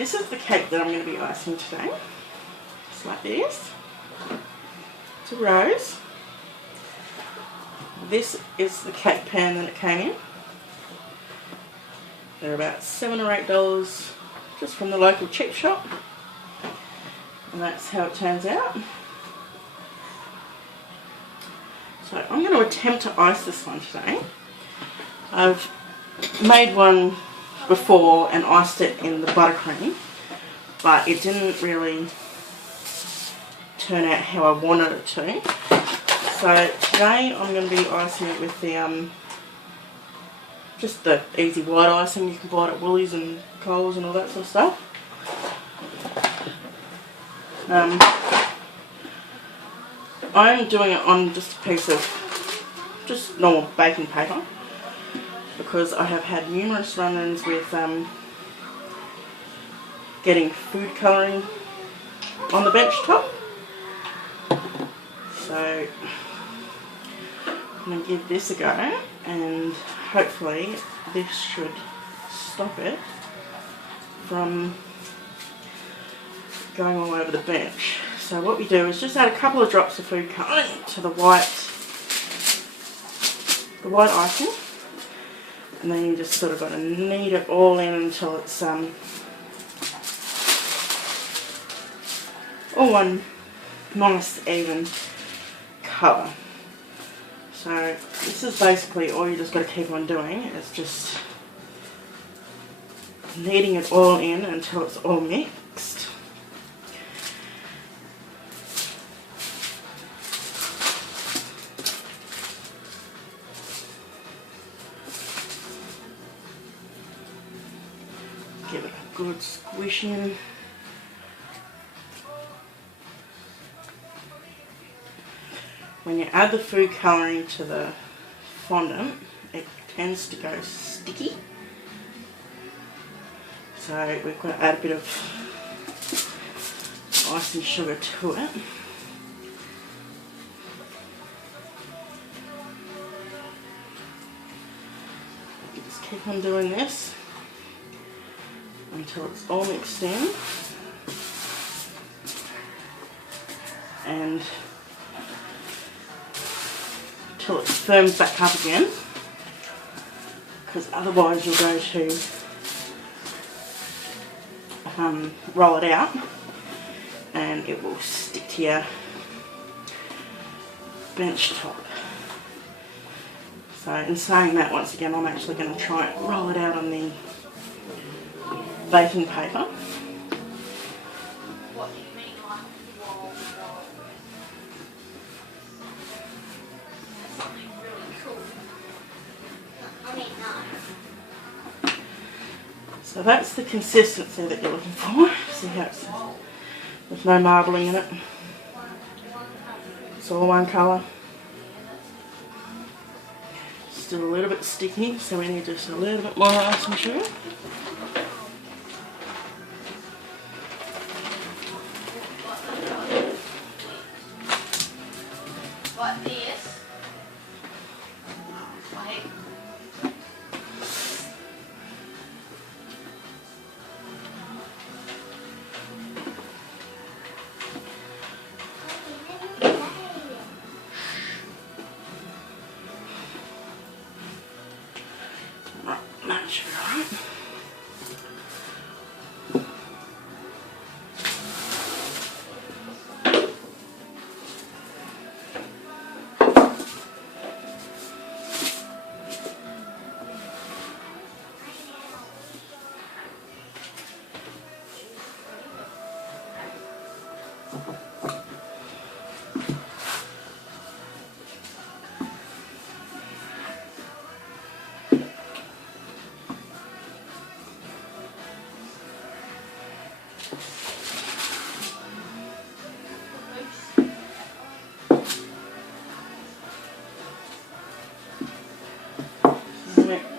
this is the cake that I'm going to be icing today. It's like this. It's a rose. This is the cake pan that it came in. They're about $7 or $8 just from the local cheap shop. And that's how it turns out. So I'm going to attempt to ice this one today. I've made one before and iced it in the buttercream, but it didn't really turn out how I wanted it to. So today I'm going to be icing it with the just the easy white icing you can buy at Woolies and Coles and all that sort of stuff. I'm doing it on just a piece of just normal baking paper because I have had numerous run-ins with getting food colouring on the bench top. So I'm going to give this a go and hopefully this should stop it from going all over the bench. So what we do is just add a couple of drops of food colouring to the white icing, and then you just sort of got to knead it all in until it's all one nice even colour. So this is basically all you just got to keep on doing, is just kneading it all in until it's all mixed. Give it a good squish in. When you add the food colouring to the fondant, it tends to go sticky. So we've got to add a bit of icing sugar to it. Just keep on doing this until it's all mixed in, and until it firms back up again, because otherwise you'll go to roll it out and it will stick to your bench top. So in saying that, once again, I'm actually going to try and roll it out on the baking paper. So that's the consistency that you're looking for. See how it's, there's no marbling in it. It's all one colour. Still a little bit sticky, so we need just a little bit more icing sugar. Like this. Like That should be alright.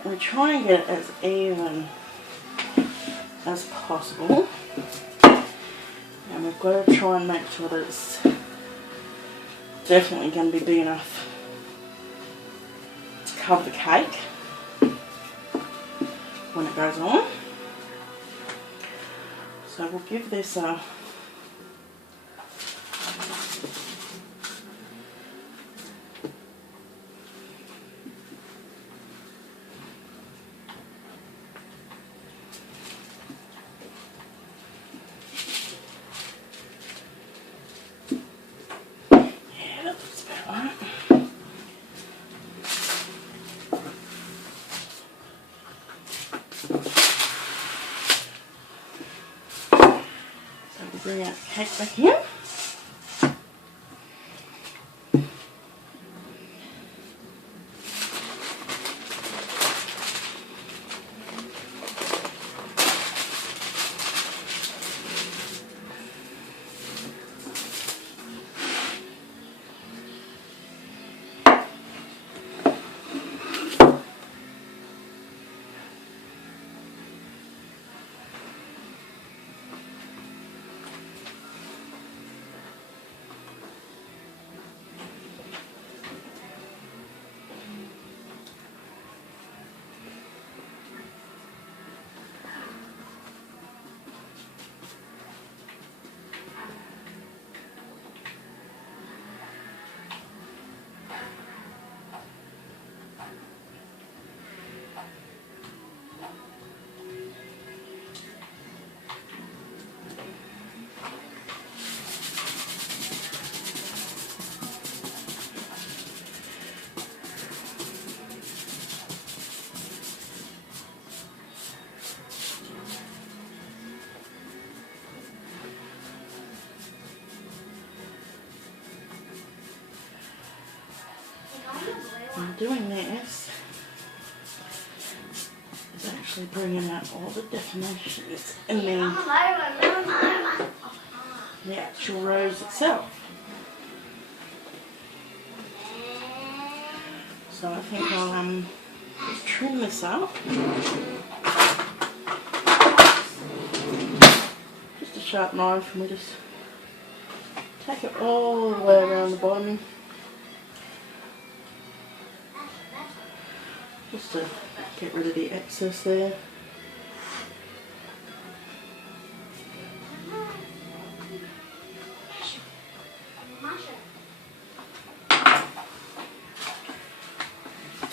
We try and get it as even as possible, and we've got to try and make sure that it's definitely going to be big enough to cover the cake when it goes on. So we'll give this a bring our cake back in. And doing this is actually bringing out all the definitions in the actual rose itself. So I think I'll just trim this up. Just a sharp knife, and we just take it all the way around the bottom. Just to get rid of the excess there.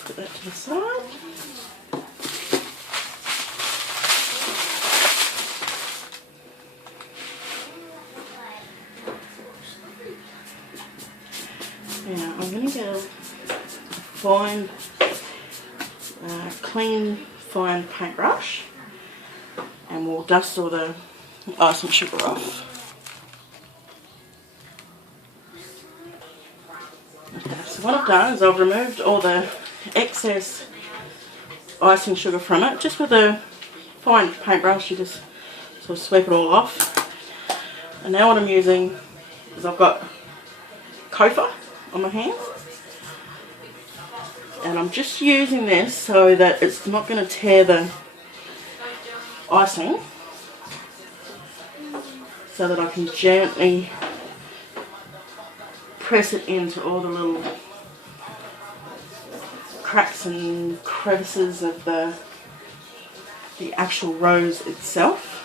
Put that to the side. Now I'm going to get a fine clean fine paintbrush, and we'll dust all the icing sugar off. Okay, so what I've done is I've removed all the excess icing sugar from it. Just with a fine paintbrush, you just sort of sweep it all off. And now what I'm using is I've got Kofa on my hands. And I'm just using this so that it's not going to tear the icing, so that I can gently press it into all the little cracks and crevices of the actual rose itself.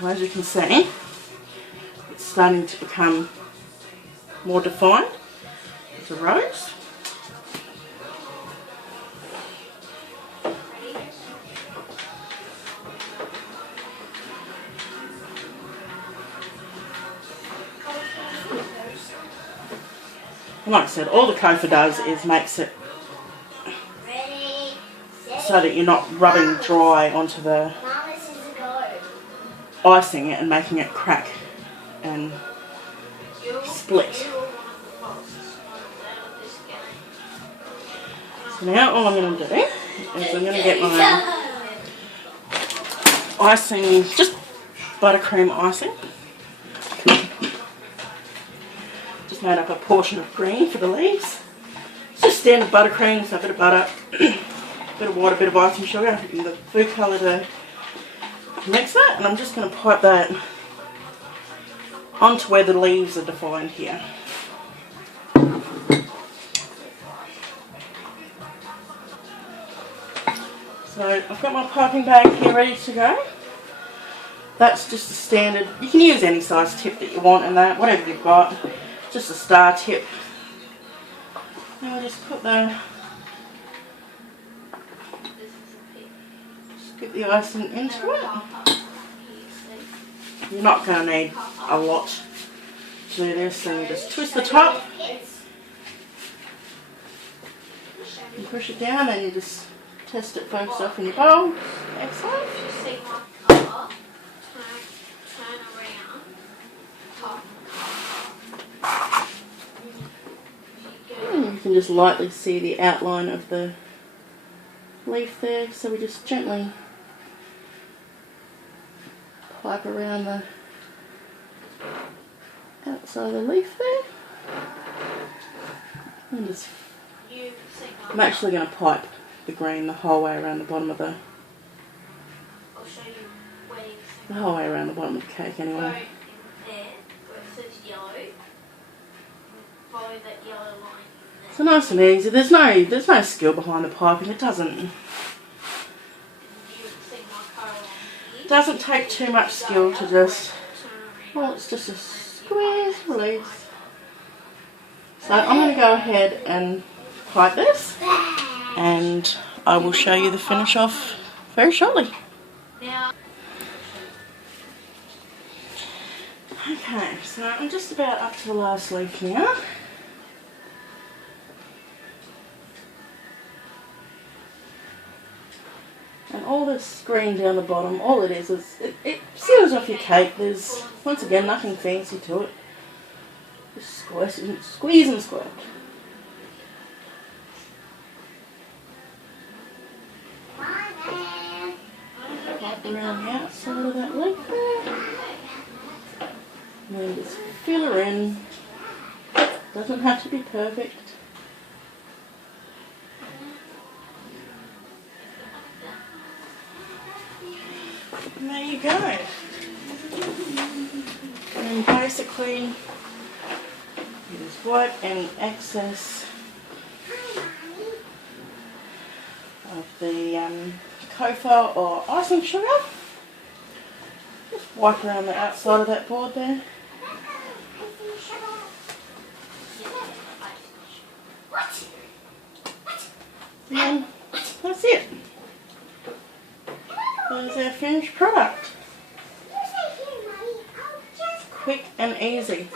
So as you can see, starting to become more defined as a rose. And like I said, all the Kofa does is makes it so that you're not rubbing dry onto the icing and making it crack and split. So now all I'm going to do is I'm going to get my icing, just buttercream icing. Just made up a portion of green for the leaves. It's just standard buttercream, so a bit of butter, a bit of water, a bit of icing sugar, and the food colour to mix it. And I'm just going to pipe that onto where the leaves are defined here. So I've got my piping bag here ready to go. That's just a standard, you can use any size tip that you want in that, whatever you've got. Just a star tip. And I'll just put the, just get the icing into it. You're not going to need a lot to do this, so you just twist the top. You push it down and you just test it first off in your bowl. Excellent. You can just lightly see the outline of the leaf there, so we just gently pipe around the outside of the leaf there. And just, I'm actually going to pipe the green the whole way around the bottom of the whole way around the bottom of the cake anyway. So nice and easy. There's no skill behind the piping. It doesn't take too much skill to just, well, it's just a squeeze, release. So I'm going to go ahead and pipe this, and I will show you the finish off very shortly. Okay, so I'm just about up to the last leaf now. And all this green down the bottom, all it is it seals off your cake. There's, once again, nothing fancy to it. Just squeeze and squirt. Pipe around the outside of that leaf there. And then just fill her in. Doesn't have to be perfect. And there you go. And basically, you just wipe any excess of the cocoa or icing sugar. Just wipe around the outside of that board there. And then that's it. There's our finished product. Quick and easy.